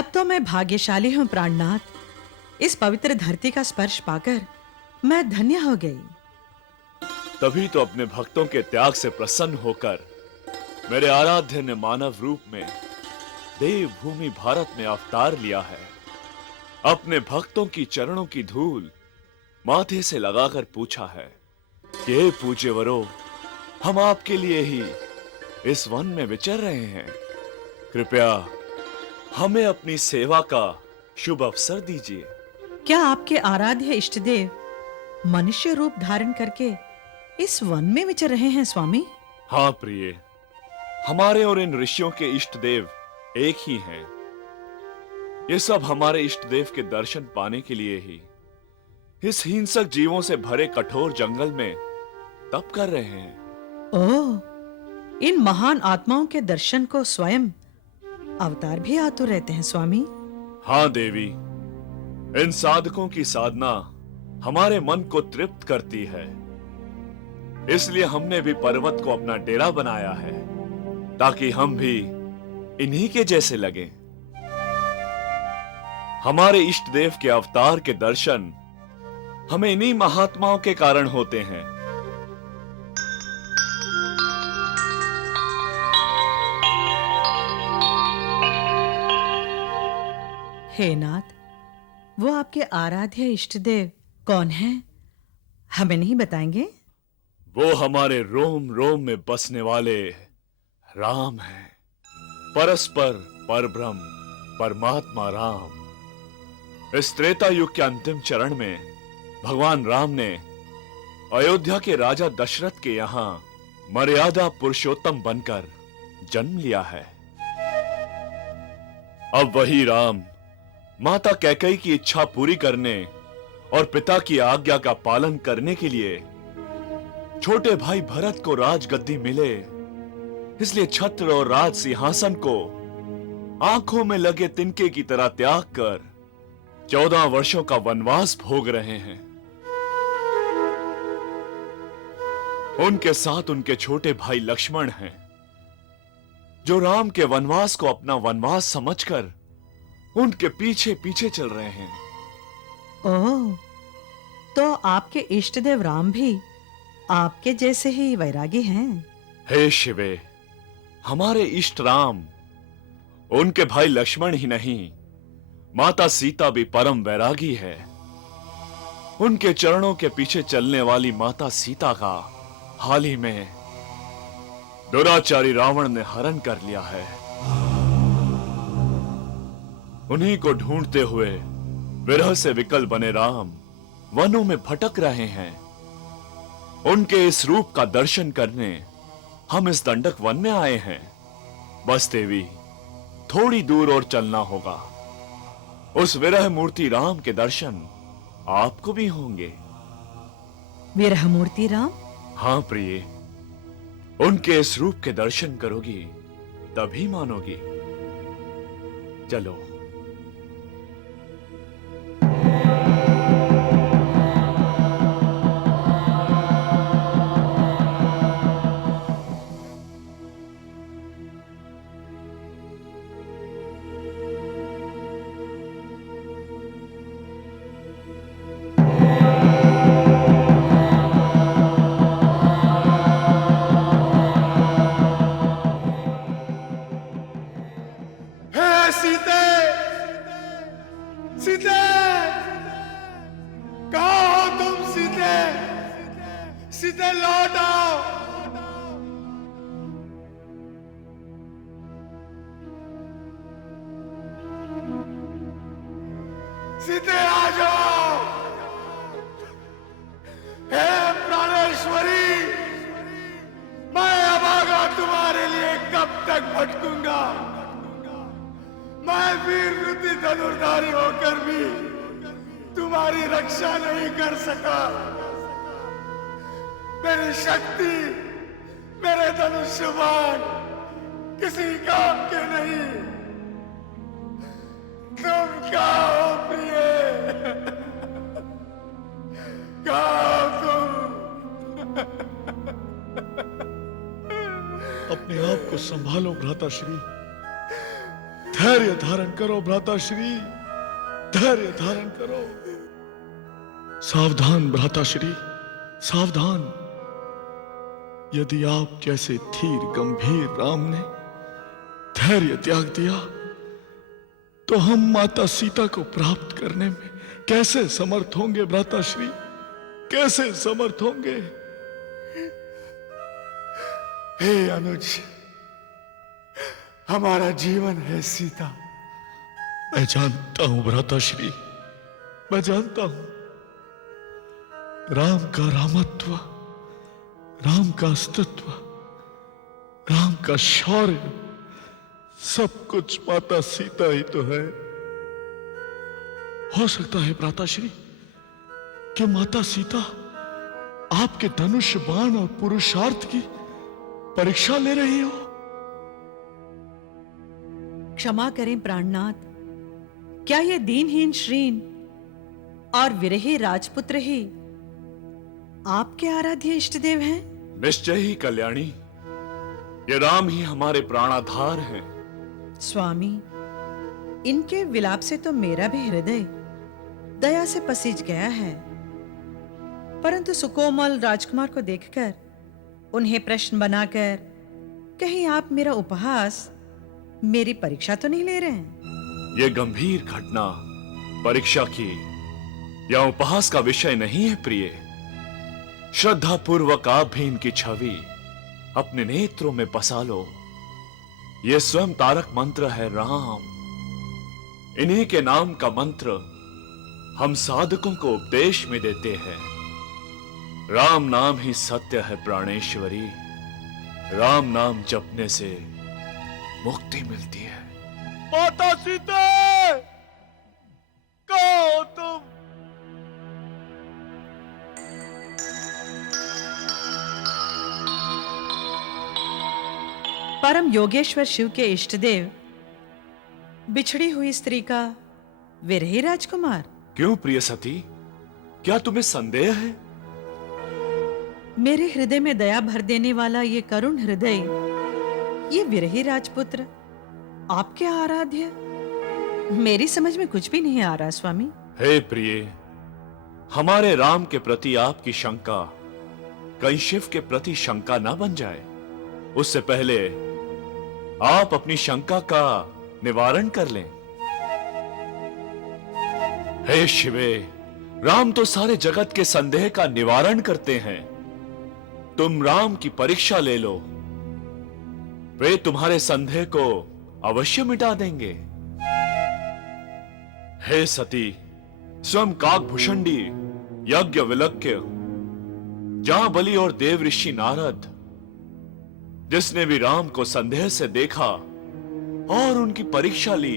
तब तो मैं भाग्यशाली हूं प्राणनाथ। इस पवित्र धरती का स्पर्श पाकर मैं धन्य हो गई। तभी तो अपने भक्तों के त्याग से प्रसन्न होकर मेरे आराध्य ने मानव रूप में देव भूमि भारत में अवतार लिया है। अपने भक्तों की चरणों की धूल माथे से लगाकर पूछा है कि हे पूज्य वरो, हम आपके लिए ही इस वन में विचर रहे हैं। कृपया हमें अपनी सेवा का शुभ अवसर दीजिए। क्या आपके आराध्य इष्टदेव मनुष्य रूप धारण करके इस वन में विचर रहे हैं स्वामी? हाँ प्रिय, हमारे और इन ऋषियों के इष्ट देव एक ही हैं। ये सब हमारे इष्ट देव के दर्शन पाने के लिए ही इस हिंसक जीवों से भरे कठोर जंगल में तप कर रहे हैं। ओह, इन महान आत्माओं के दर्शन को स्वयं अवतार भी आतुर रहते हैं स्वामी। हाँ देवी, इन साधकों की साधना हमारे मन को तृप्त करती है। इसलिए हमने भी पर्वत को अपना डेरा बनाया है, ताकि हम भी इन्हीं के जैसे लगें। हमारे इष्ट देव के अवतार के दर्शन हमें इन्हीं महात्माओं के कारण होते हैं। हे नाथ, वो आपके आराध्य इष्टदेव कौन हैं? हमें नहीं बताएंगे? वो हमारे रोम रोम में बसने वाले राम हैं। परस्पर परब्रह्म परमात्मा राम। इस त्रेता युग के अंतिम चरण में भगवान राम ने अयोध्या के राजा दशरथ के यहां मर्यादा पुरुषोत्तम बनकर जन्म लिया है। अब वही राम माता कैकेयी की इच्छा पूरी करने और पिता की आज्ञा का पालन करने के लिए छोटे भाई भरत को राजगद्दी मिले, इसलिए छत्र और राज सिंहासन को आंखों में लगे तिनके की तरह त्याग कर 14 वर्षों का वनवास भोग रहे हैं। उनके साथ उनके छोटे भाई लक्ष्मण हैं, जो राम के वनवास को अपना वनवास समझकर उनके पीछे पीछे चल रहे हैं। ओह, तो आपके इष्टदेव राम भी आपके जैसे ही वैरागी हैं। हे शिवे, हमारे इष्ट राम उनके भाई लक्ष्मण ही नहीं, माता सीता भी परम वैरागी है। उनके चरणों के पीछे चलने वाली माता सीता का हाल ही में दुराचारी रावण ने हरण कर लिया है। उन्हीं को ढूंढते हुए विरह से विकल बने राम वनों में भटक रहे हैं। उनके इस रूप का दर्शन करने हम इस दंडक वन में आए हैं। बस देवी, थोड़ी दूर और चलना होगा। उस विरह मूर्ति राम के दर्शन आपको भी होंगे। विरह मूर्ति राम? हाँ प्रिय, उनके इस रूप के दर्शन करोगी तभी मानोगी। चलो। सीते, सीते, कहाँ हो तुम सीते? सीते लौट आओ। सीते आ जाओ। हे प्राणेश्वरी, मैं अभागा तुम्हारे लिए कब तक भटकूंगा? मैं वीर वृत्ति धनुर्धारी होकर भी तुम्हारी रक्षा नहीं कर सका। मेरी शक्ति, मेरे धनुष बाण किसी काम के नहीं। तुम कहाँ हो प्रिय? कहाँ हो तुम? अपने आप को संभालो भ्राताश्री, धैर्य धारण करो भ्राताश्री, धैर्य धारण करो। सावधान भ्राताश्री, सावधान। यदि आप जैसे धीर गंभीर राम ने धैर्य त्याग दिया तो हम माता सीता को प्राप्त करने में कैसे समर्थ होंगे भ्राताश्री, कैसे समर्थ होंगे? हे अनुज, हमारा जीवन है सीता। मैं जानता हूं भ्राताश्री, मैं जानता हूं। राम का रामत्व, राम का अस्तित्व, राम का शौर्य, सब कुछ माता सीता ही तो है। हो सकता है भ्राताश्री कि माता सीता आपके धनुष बाण और पुरुषार्थ की परीक्षा ले रही हो। क्षमा करें प्राणनाथ, क्या ये दीनहीन श्रीन और विरही राजपुत्र ही आपके आराध्य इष्टदेव हैं? निश्चय ही कल्याणी, ये राम ही हमारे प्राणाधार हैं। स्वामी, इनके विलाप से तो मेरा भी हृदय दया से पसीज गया है, परंतु सुकोमल राजकुमार को देखकर उन्हें प्रश्न बनाकर कहीं आप मेरा उपहास, मेरी परीक्षा तो नहीं ले रहे हैं? ये गंभीर घटना परीक्षा की या उपहास का विषय नहीं है प्रिय। श्रद्धा पूर्वक आप भी इनकी छवि अपने नेत्रों में बसा लो। यह स्वयं तारक मंत्र है राम। इन्हीं के नाम का मंत्र हम साधकों को उपदेश में देते हैं। राम नाम ही सत्य है प्राणेश्वरी। राम नाम जपने से मुक्ति मिलती है। माता सीता, कहो तुम? परम योगेश्वर शिव के इष्टदेव बिछड़ी हुई स्त्री का विरही राजकुमार? क्यों प्रिय सती, क्या तुम्हें संदेह है? मेरे हृदय में दया भर देने वाला ये करुण हृदय, ये विरही राजपुत्र आपके आराध्य? मेरी समझ में कुछ भी नहीं आ रहा स्वामी। हे प्रिय, हमारे राम के प्रति आपकी शंका कहीं शिव के प्रति शंका ना बन जाए, उससे पहले आप अपनी शंका का निवारण कर लें। हे शिवे, राम तो सारे जगत के संदेह का निवारण करते हैं। तुम राम की परीक्षा ले लो, वे तुम्हारे संदेह को अवश्य मिटा देंगे। हे सती, स्वयं काकभूषणी यज्ञ विलक्ष्य जहां बलि और देव ऋषि नारद, जिसने भी राम को संदेह से देखा और उनकी परीक्षा ली,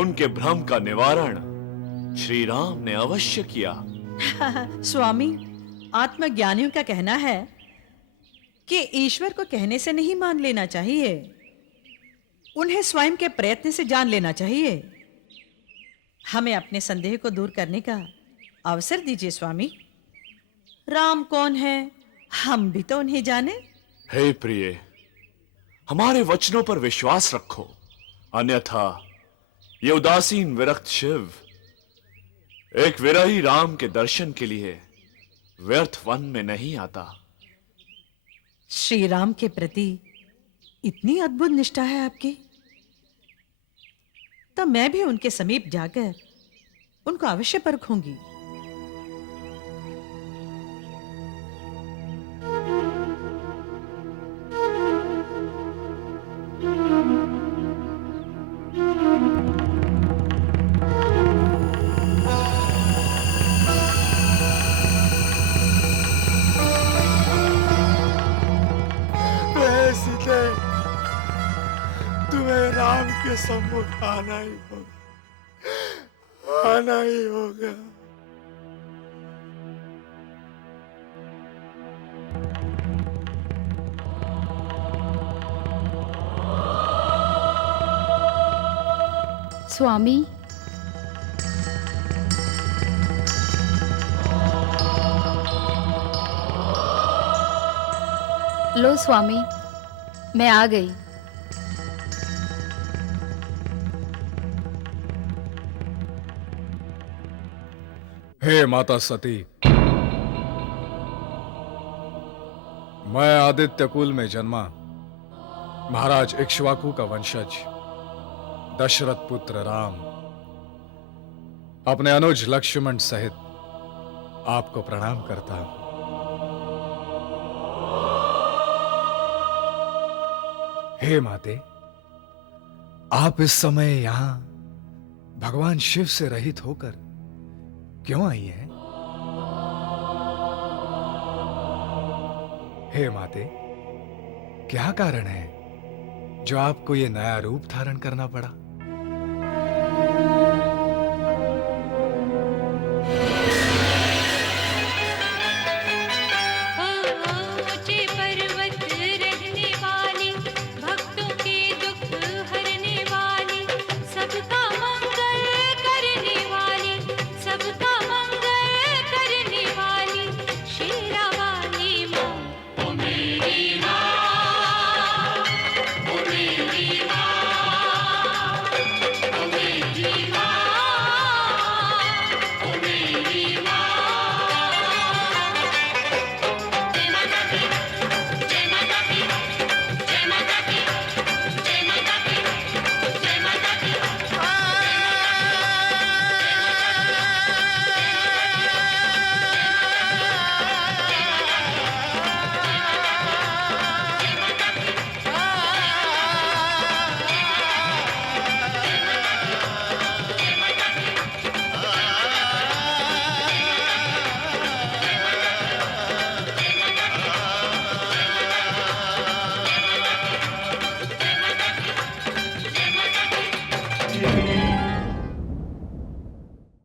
उनके भ्रम का निवारण श्री राम ने अवश्य किया। स्वामी, आत्मज्ञानियों का कहना है कि ईश्वर को कहने से नहीं मान लेना चाहिए, उन्हें स्वयं के प्रयत्न से जान लेना चाहिए। हमें अपने संदेह को दूर करने का अवसर दीजिए स्वामी। राम कौन है, हम भी तो उन्हें जाने। हे प्रिय, हमारे वचनों पर विश्वास रखो, अन्यथा ये उदासीन विरक्त शिव एक विरही राम के दर्शन के लिए व्यर्थ वन में नहीं आता। श्री राम के प्रति इतनी अद्भुत निष्ठा है आपकी, तो मैं भी उनके समीप जाकर उनको अवश्य परखूंगी। तुम्हें राम के सम्मुख आना ही होगा, आना ही होगा। स्वामी, लो स्वामी, मैं आ गई। हे माता सती, मैं आदित्य कुल में जन्मा महाराज इक्ष्वाकु का वंशज दशरथ पुत्र राम अपने अनुज लक्ष्मण सहित आपको प्रणाम करता हूं। हे माते, आप इस समय यहां भगवान शिव से रहित होकर क्यों आई हैं? हे माते, क्या कारण है जो आपको ये नया रूप धारण करना पड़ा?